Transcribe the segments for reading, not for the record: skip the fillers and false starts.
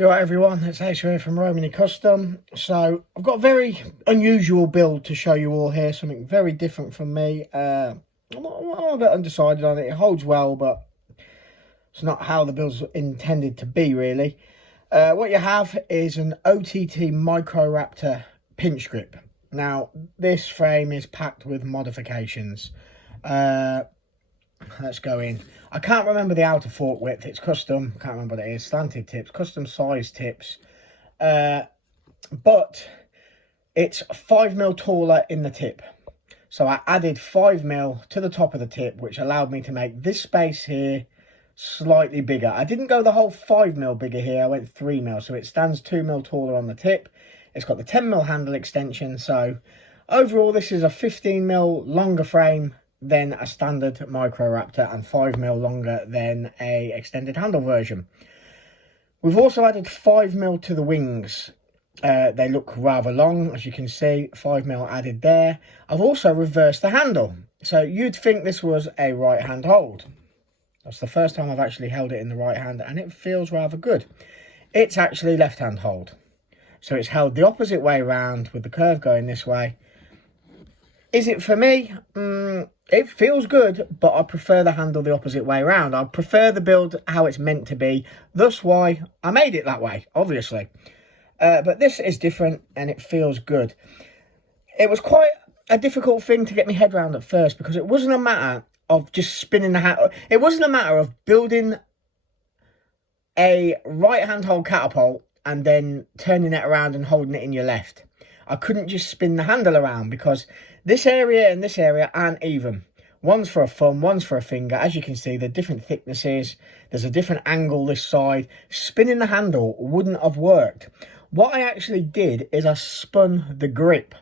You alright everyone, it's Ace here from Romany Custom. So I've got a very unusual build to show you all here, something very different from me. I'm a bit undecided on it. It holds well, but it's not how the build's intended to be really. What you have is an OTT Microraptor pinch grip. Now this frame is packed with modifications. Let's go in. I can't remember the outer fork width. It's custom. Can't remember what it is. Slanted tips, custom size tips. But it's 5mm taller in the tip. So I added 5mm to the top of the tip, which allowed me to make this space here slightly bigger. I didn't go the whole 5mm bigger here. I went 3mm. So it stands 2mm taller on the tip. It's got the 10mm handle extension. So overall, this is a 15mm longer frame than a standard Microraptor and 5mm longer than a extended handle version. We've also added 5mm to the wings. They look rather long, as you can see. 5mm added there. I've also reversed the handle, so you'd think this was a right hand hold. That's the first time I've actually held it in the right hand, and it feels rather good. It's actually left hand hold, so it's held the opposite way around with the curve going this way. Is it for me? It feels good, but I prefer the handle the opposite way around. I prefer the build how it's meant to be. Thus why I made it that way, obviously. But this is different and it feels good. It was quite a difficult thing to get my head around at first, because it wasn't a matter of just spinning the handle. It wasn't a matter of building a right hand hold catapult and then turning it around and holding it in your left. I couldn't just spin the handle around because this area and this area aren't even. One's for a thumb, one's for a finger. As you can see, they're different thicknesses. There's a different angle this side. Spinning the handle wouldn't have worked. What I actually did is I spun the grip.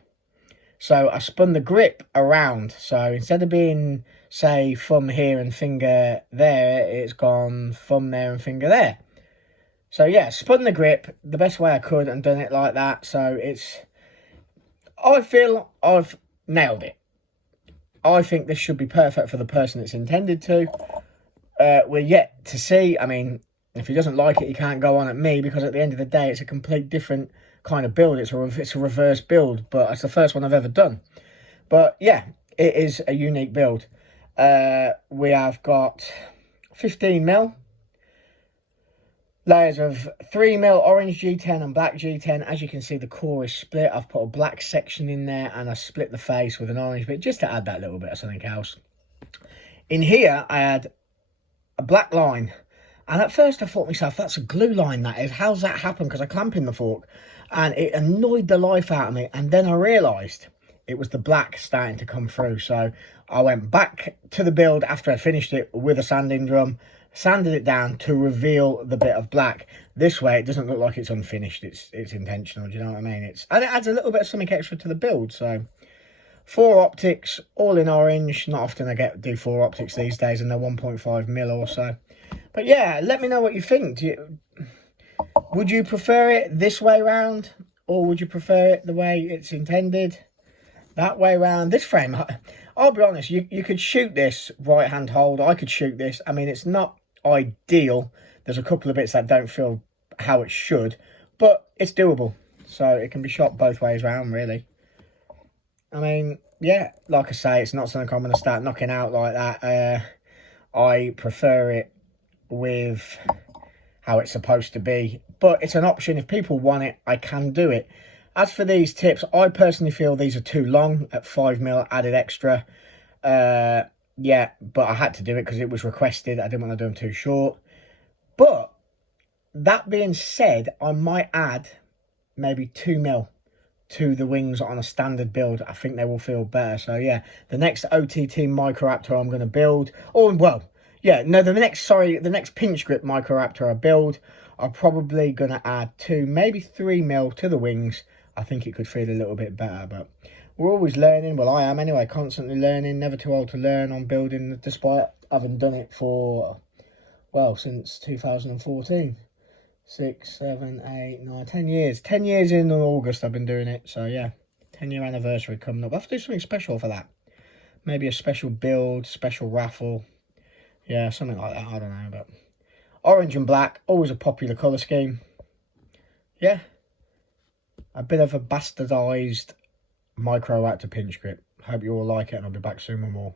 So I spun the grip around. So instead of being, say, thumb here and finger there, it's gone thumb there and finger there. So yeah, spun the grip the best way I could and done it like that. So I feel I've nailed it. I think this should be perfect for the person it's intended to. We're yet to see. I mean, if he doesn't like it, he can't go on at me, because at the end of the day, it's a complete different kind of build. It's a reverse build, but it's the first one I've ever done. But yeah, it is a unique build. We have got 15mm. Layers of 3mm orange G10 and black G10. As you can see, the core is split. I've put a black section in there and I split the face with an orange bit just to add that little bit of something else. In here, I had a black line. And at first I thought to myself, that's a glue line, that is. How's that happen? Because I clamp in the fork. And it annoyed the life out of me. And then I realised it was the black starting to come through. So I went back to the build after I finished it with a sanding drum, sanded it down to reveal the bit of black. This way it doesn't look like it's unfinished. It's intentional, do you know what I mean? And it adds a little bit of something extra to the build. So 4 optics, all in orange. Not often I do 4 optics these days, and they're 1.5mm or so. But yeah, let me know what you think. Would you prefer it this way round, or would you prefer it the way it's intended? That way round. This frame, I'll be honest, you could shoot this right hand hold. I could shoot this. I mean, it's not ideal. There's a couple of bits that don't feel how it should, but it's doable. So it can be shot both ways round, really. I mean, yeah, like I say, it's not something I'm going to start knocking out like that. I prefer it with how it's supposed to be, but it's an option. If people want it, I can do it. As for these tips, I personally feel these are too long at 5mm added extra. Yeah, but I had to do it because it was requested. I didn't want to do them too short. But that being said, I might add maybe 2mm to the wings on a standard build. I think they will feel better. So yeah, the next OTT Microraptor I'm going to build, or well, yeah, no, the next pinch grip Microraptor I build, I'm probably going to add 2, maybe 3mm to the wings. I think it could feel a little bit better, but we're always learning. Well, I am anyway, constantly learning, never too old to learn on building, despite having done it for, well, since 2014. 6, 7, 8, 9, 10 years. 10 years in August I've been doing it. So yeah, 10-year anniversary coming up. I have to do something special for that. Maybe a special build, special raffle. Yeah, something like that. I don't know, but orange and black, always a popular colour scheme. yeah, a bit of a bastardised Microraptor pinch grip. Hope you all like it, and I'll be back soon with more.